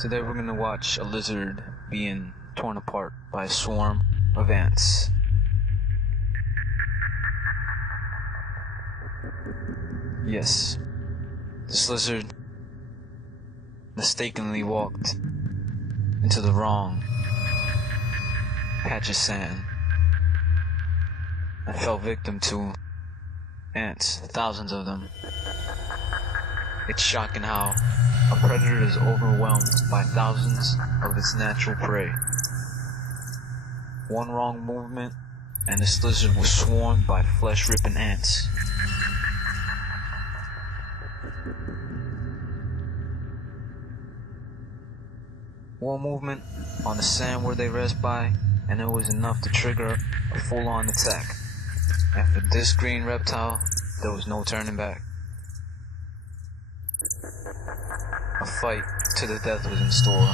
Today we're gonna watch a lizard being torn apart by a swarm of ants. Yes, this lizard mistakenly walked into the wrong patch of sand and fell victim to ants, thousands of them. It's shocking how a predator is overwhelmed by thousands of its natural prey. One wrong movement and this lizard was swarmed by flesh-ripping ants. One movement on the sand where they rest by, and it was enough to trigger a full-on attack. And for this green reptile, there was no turning back. A fight to the death was in store,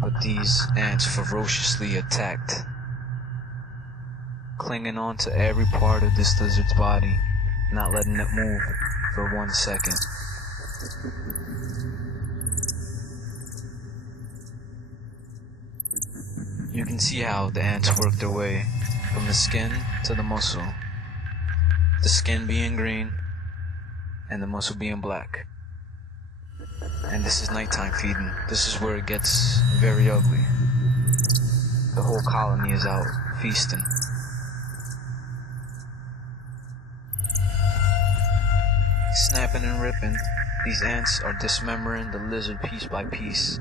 but these ants ferociously attacked, clinging on to every part of this lizard's body, not letting it move for 1 second. You can see how the ants work their way from the skin to the muscle, the skin being green and the muscle being black. And this is nighttime feeding. This is where it gets very ugly. The whole colony is out feasting. Snapping and ripping, these ants are dismembering the lizard piece by piece.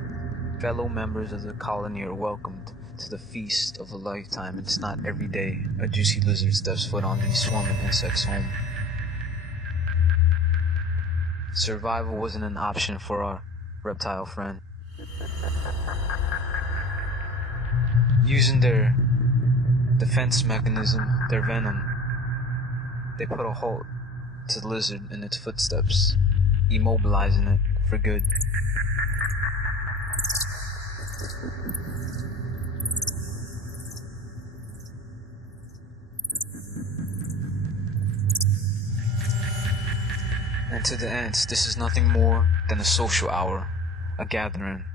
Fellow members of the colony are welcomed to the feast of a lifetime. It's not every day a juicy lizard steps foot on these swarming insects' home. Survival wasn't an option for our reptile friend. Using their defense mechanism, their venom, they put a halt to the lizard in its footsteps, immobilizing it for good. And to the ants, this is nothing more than a social hour, a gathering,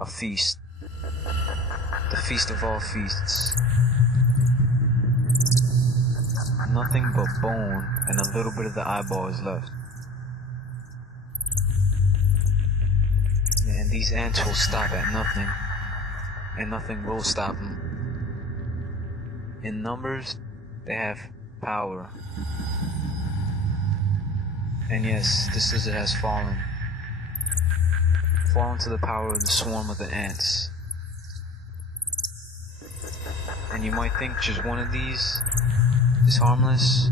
a feast, the feast of all feasts. Nothing but bone and a little bit of the eyeball is left. And these ants will stop at nothing, and nothing will stop them. In numbers, they have power. And yes, this lizard has fallen to the power of the swarm of the ants. And you might think just one of these is harmless,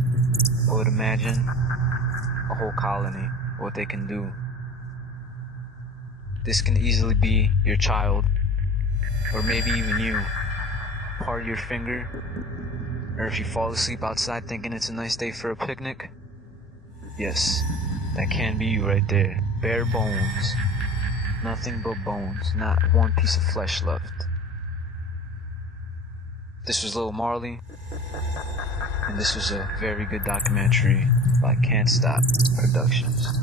but imagine a whole colony, what they can do. This can easily be your child, or maybe even you. Part of your finger, or if you fall asleep outside thinking it's a nice day for a picnic, yes, that can be you right there. Bare bones. Nothing but bones. Not one piece of flesh left. This was Lil Marley, and this was a very good documentary by Can't Stop Productions.